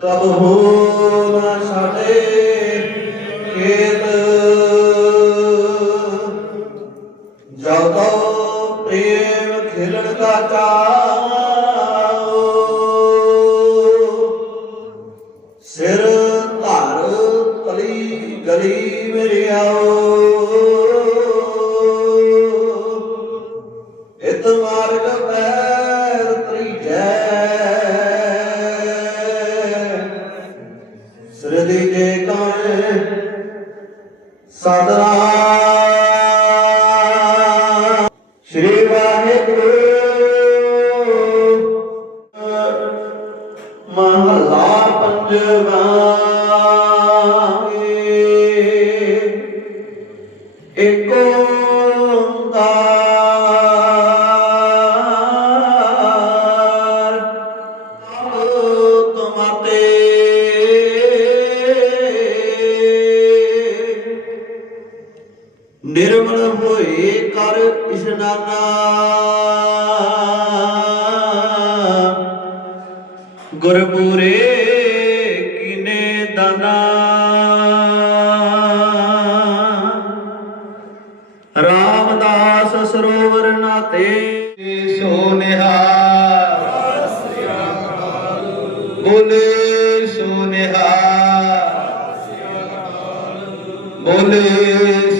ਕਬਹੂ ਨਾ ਛਾੜੇ ਖੇਤ। ਜਬ ਤੋ ਪ੍ਰੇਮ ਖਿਲਣ ਦਾ ਚਾਓ ਸਿਰ ਧਰ ਤਲੀ ਗਲੀ ਮੇਰੇ ਆਓ ਇਤ ਮਾਰਗ ਪੈਰ ਸ੍ਰਦੀ ਦੇ ਕਣ ਸਦਰਾ ਸ਼੍ਰੀ ਵਾਹਿਗੁਰੂ। ਮਹਲਾ ਪੰਜਵਾ। ਏਕ ਨਿਰਮਲ ਹੋਏ ਕਰ ਇਸ਼ਨਾਨਾ। ਗੁਰਪੂਰੇ ਕੀਨੇ ਦਾਨਾ। ਰਾਮਦਾਸ ਸਰੋਵਰ ਨਾਤੇ ਸੋ ਨਿਹਾਲ। ਬੋਲੇ ਸੋ ਨਿਹਾਲ। ਬੋਲੇ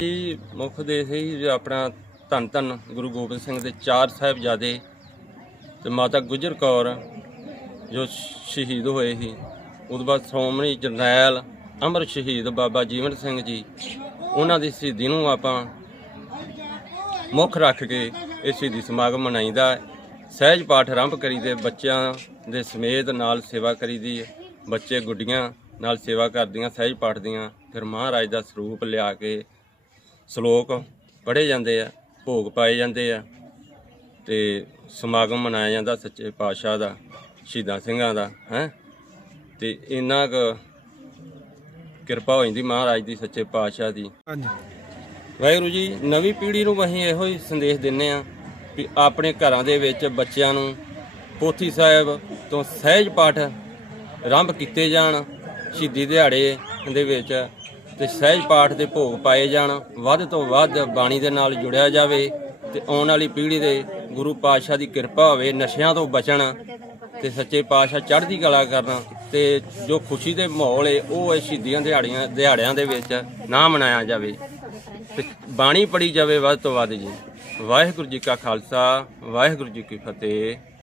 ਜੀ, ਮੁੱਖ ਦੇ ਸੀ ਜੋ ਆਪਣਾ ਧੰਨ ਧੰਨ ਗੁਰੂ ਗੋਬਿੰਦ ਸਿੰਘ ਦੇ ਚਾਰ ਸਾਹਿਬਜ਼ਾਦੇ ਤੇ ਮਾਤਾ ਗੁਜਰ ਕੌਰ ਜੋ ਸ਼ਹੀਦ ਹੋਏ ਸੀ। ਉਦੋਂ ਬਾਅਦ ਸ਼੍ਰੋਮਣੀ ਜਰਨੈਲ ਅਮਰ ਸ਼ਹੀਦ ਬਾਬਾ ਜੀਵਨ ਸਿੰਘ ਜੀ, ਉਹਨਾਂ ਦੀ ਸ਼ਹੀਦੀ ਨੂੰ ਆਪਾਂ ਮੁੱਖ ਰੱਖ ਕੇ ਇਹ ਸ਼ਹੀਦੀ ਸਮਾਗਮ ਮਨਾਈਦਾ ਸਹਿਜ ਪਾਠ ਆਰੰਭ ਕਰੀਦੇ, ਬੱਚਿਆਂ ਦੇ ਸਮੇਤ ਨਾਲ ਸੇਵਾ ਕਰੀਦੀ ਹੈ। ਬੱਚੇ ਗੁੱਡੀਆਂ ਨਾਲ ਸੇਵਾ ਕਰਦੀਆਂ, ਸਹਿਜ ਪਾਠ ਦੀਆਂ। ਫਿਰ ਮਹਾਰਾਜ ਦਾ ਸਰੂਪ ਲਿਆ ਕੇ ਸ਼ਲੋਕ ਪੜ੍ਹੇ ਜਾਂਦੇ ਆ ਭੋਗ ਪਾਏ ਜਾਂਦੇ ਆ ਤੇ ਸਮਾਗਮ ਮਨਾਇਆ ਜਾਂਦਾ ਸੱਚੇ ਪਾਤਸ਼ਾਹ ਦਾ ਸ਼ਹੀਦਾਂ ਸਿੰਘਾਂ ਦਾ ਹੈ? ਤੇ ਇੰਨਾ ਕੁ ਕਿਰਪਾ ਹੋ ਜਾਂਦੀ ਮਹਾਰਾਜ ਦੀ ਸੱਚੇ ਪਾਤਸ਼ਾਹ ਦੀ। ਵਾਹਿਗੁਰੂ ਜੀ ਨਵੀਂ ਪੀੜ੍ਹੀ ਨੂੰ ਅਸੀਂ ਇਹੋ ਹੀ ਸੰਦੇਸ਼ ਦਿੰਨੇ ਆ ਵੀ ਆਪਣੇ ਘਰਾਂ ਦੇ ਵਿੱਚ ਬੱਚਿਆਂ ਨੂੰ ਪੋਥੀ ਸਾਹਿਬ ਤੋਂ ਸਹਿਜ ਪਾਠ ਆਰੰਭ ਕੀਤੇ ਜਾਣ ਸ਼ਹੀਦੀ ਦਿਹਾੜੇ ਦੇ ਵਿੱਚ ਤੇ ਸਹਿਜ ਪਾਠ ਦੇ ਭੋਗ ਪਾਏ ਜਾਣ, ਵੱਧ ਤੋਂ ਵੱਧ ਬਾਣੀ ਦੇ ਨਾਲ ਜੁੜਿਆ ਜਾਵੇ ਤੇ ਆਉਣ ਵਾਲੀ ਪੀੜ੍ਹੀ ਦੇ ਗੁਰੂ ਪਾਤਸ਼ਾਹ ਦੀ ਕਿਰਪਾ ਹੋਵੇ, ਨਸ਼ਿਆਂ ਤੋਂ ਬਚਣ ਤੇ ਸੱਚੇ ਪਾਤਸ਼ਾਹ ਚੜ੍ਹਦੀ ਕਲਾ ਕਰਨ ਤੇ ਜੋ ਖੁਸ਼ੀ ਦੇ ਮਾਹੌਲ ਏ, ਉਹ ਇਹ ਸ਼ਹੀਦੀਆਂ ਦਿਹਾੜੀਆਂ, ਦਿਹਾੜਿਆਂ ਦੇ ਵਿੱਚ ਨਾ ਮਨਾਇਆ ਜਾਵੇ। ਤੇ ਬਾਣੀ ਪੜੀ ਜਾਵੇ ਵੱਧ ਤੋਂ ਵੱਧ ਜੀ। ਵਾਹਿਗੁਰੂ ਜੀ ਕਾ ਖਾਲਸਾ, ਵਾਹਿਗੁਰੂ ਜੀ ਕੀ ਫਤਿਹ।